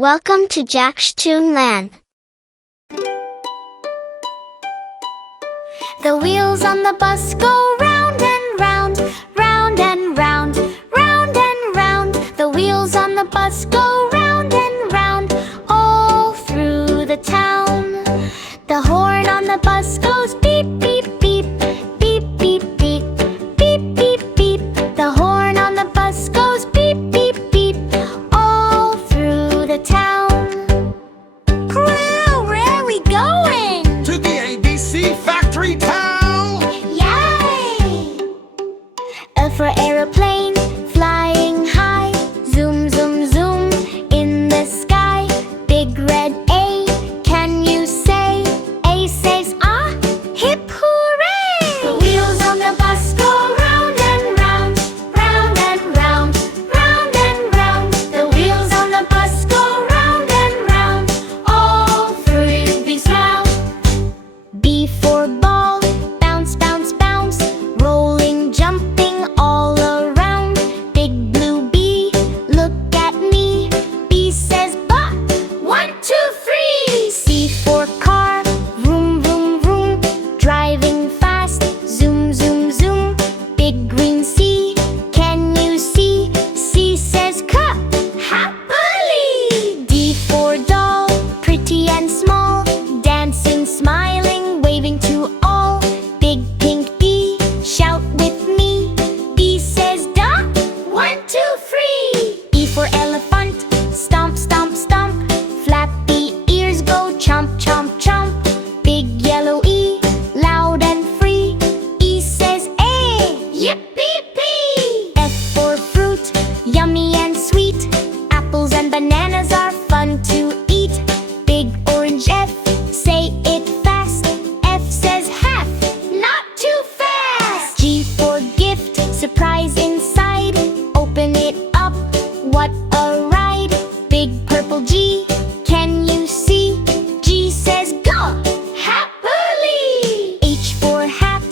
Welcome to Jack's Toon Land. The wheels on the bus go round and round, round and round, round and round. The wheels on the bus go round and round, all through the town. The horn on the bus goes beep, beep, beep, beep, beep, beep, beep, beep, beep. The horn on the bus goes beep, beep, beep, all through the town. Wow, where are we going? To the ABC Factory town! Yay! F for aeroplane, flying high. Zoom, zoom, zoom, in the sky. Big red A, can you say? A says ah, hip hooray! The wheels on the bus go round and round, round and round, round and round. The wheels on the bus go round and round, all through the town. B for ball, bounce, bounce, bounce, rolling, jumping all around. Big blue bee, look at me. B says ba, 1, 2, 3. C for car, vroom, vroom, vroom, driving fast, zoom, zoom, zoom. Big green C, can you see? C says ka, happily. D for doll, pretty and small, dancing, smiling, waving to all. Big pink bee, shout with me. B says da, 1, 2, 3. E for elephant, stomp, stomp, stomp, flappy ears go chomp, chomp, chomp. Big yellow E, loud and free. E says A, yippee-pee. F for fruit, yummy and sweet, apples and bananas are fun to eat. Big orange F, say it fast. F says half, not too fast. G for gift, surprise inside, open it up, what a ride. Big purple G, can you see? G says go, happily. H for hat,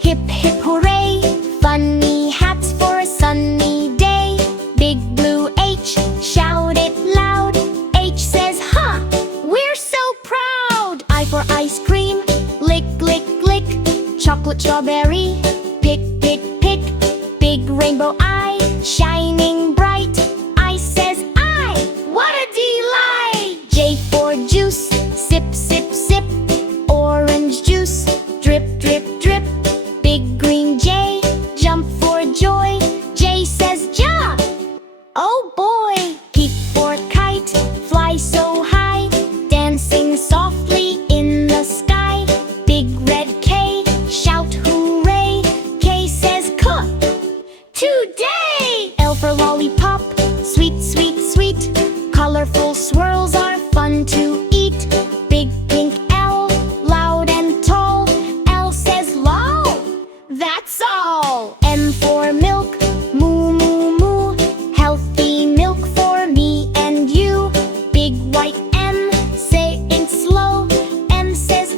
hip hip hooray, funny hats for a sunny day. Big blue H, shout it loud. H says huh, we're so proud. I for ice cream, lick, lick, lick, chocolate strawberry, pick, pick, pick. Big rainbow eye, shining bright. I says I, what a delight. J for juice, sip, sip, sip, orange juice, drip, drip, drip. Big green J, jump for joy. J says jump, oh boy. P for kite, fly so high, dancing softly in the sky. Big red K, shout hooray. K says cook, today. L for lollipop, sweet, sweet, sweet, colorful swirls are fun to eat. Big pink L, loud and tall. L says lol, that's all. M for milk, moo, moo, moo, healthy milk for me and you. Big white M, say it slow. M says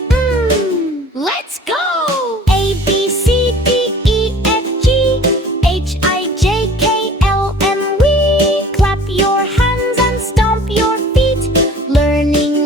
let's go. A, B, C, D, E, F, G, H, I, J, K, L, M, we. Clap your hands and stomp your feet, learning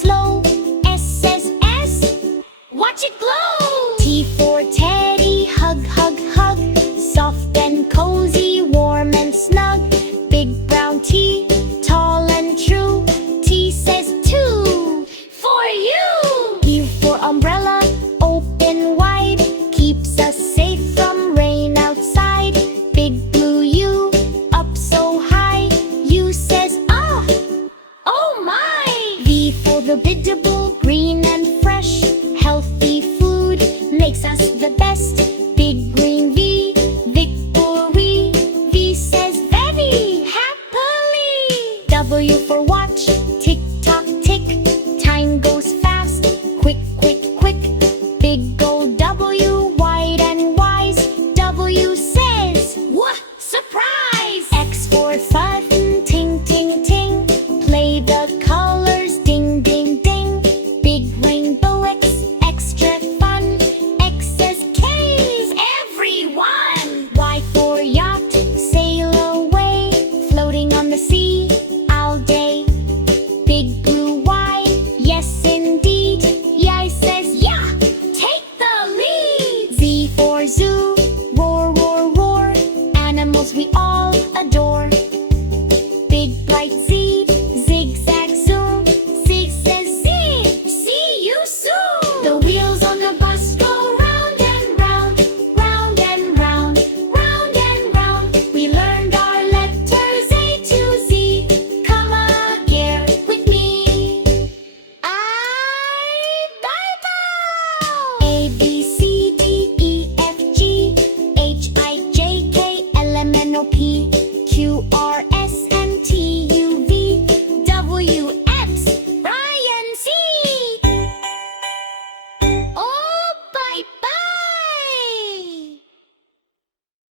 slow. S says S, watch it glow. T for Teddy, hug, hug, hug. Soft and cozy, warm and snug. Big brown T, tall and true. T says two, for you. U for umbrella, open wide. Keeps us safe from rain outside. Big blue U, up so high. U says ah, oh my. V for the big